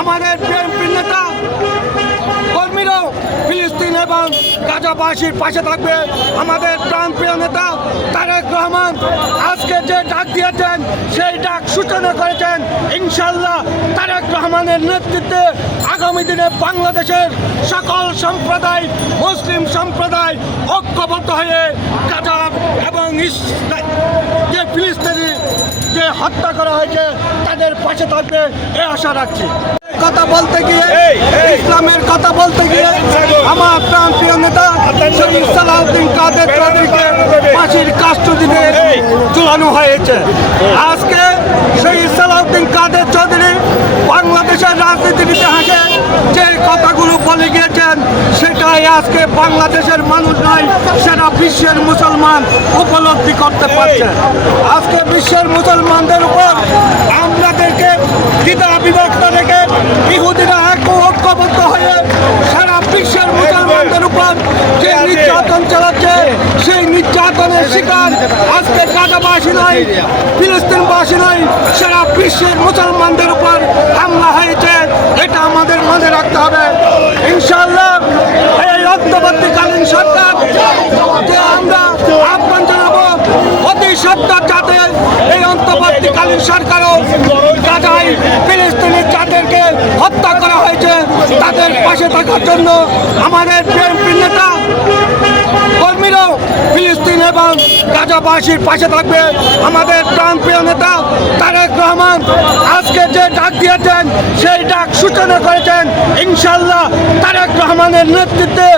আমাদের বিএনপির নেতা কর্মীরাও ফিলিস্তিন এবং গাজাবাসীর পাশে থাকবে। আমাদের প্রাণপ্রিয় নেতা তারেক রহমান আজকে যে ডাক দিয়েছেন সেই ডাক সূচনা করেছেন। ইনশাল্লাহ তারেক রহমানের নেতৃত্বে আগামী দিনে বাংলাদেশের সকল সম্প্রদায়, মুসলিম সম্প্রদায় ঐক্যবদ্ধ হয়ে গাজা এবং যে ফিলিস্তিনি যে হত্যা করা হয়েছে তাদের পাশে থাকবে এ আশা রাখছি। কথা বলতে গিয়ে, ইসলামের কথা বলতে গিয়ে আমার প্রাণপ্রিয় নেতা শহীদ সালাউদ্দিন কাদের চৌধুরীকে ফাঁসির কাস্টডিতে ঝুলানো হয়েছে। আজকে শহীদ সালাউদ্দিন কাদের চৌধুরী বাংলাদেশের রাজনীতির ইতিহাসে যে কথাগুলো বলে গিয়েছেন সেটাই আজকে বাংলাদেশের মানুষ নয়, সেটা বিশ্বের মুসলমান উপলব্ধি করতে পারছে। আজকে বিশ্বের মুসলমানদের উপর আমাদেরকে দ্বিধা বিভক্ত রেখে ইহুদিরা ঐক্যবদ্ধ হয়ে সারা বিশ্বের মুসলমানদের উপর যে নির্যাতন চালাচ্ছে সেই নির্যাতনের শিকার আজকে গাজাবাসী নয়, ফিলিস্তিনবাসী নয়, সারা বিশ্বের মুসলমানদের উপর হামলা হয়েছে। এটা আমাদের মনে রাখতে হবে। ইনশাআল্লাহ এই অন্তর্বর্তীকালীন সরকার যে আমরা আহ্বান জানাবো অতি সত্তর যাতে এই অন্তর্বর্তীকালীন সরকারও গাজায় ফিলিস্তিনি যাদেরকে হত্যা করা হয়েছে তাদের পাশে থাকার জন্য আমাদের বিএনপির নেতা কর্মীরাও ফিলিস্তিন এবং গাজাবাসীর পাশে থাকবে। আমাদের প্রাণপ্রিয় নেতা তারেক রহমান আজকে যে ডাক দিয়েছেন সেই ডাক সূচনা করেছেন। ইনশাল্লাহ তারেক রহমানের নেতৃত্বে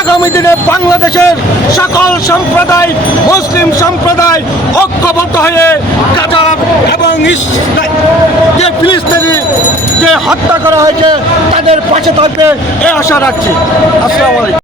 আগামী দিনে বাংলাদেশের সকল সম্প্রদায়, মুসলিম সম্প্রদায় ঐক্যবদ্ধ হয়ে গাজা এবং যে ফিলিস্তিনি যে হত্যা করা হয়েছে তাদের পাশে থাকবে এ আশা রাখছি। আসসালামু আলাইকুম।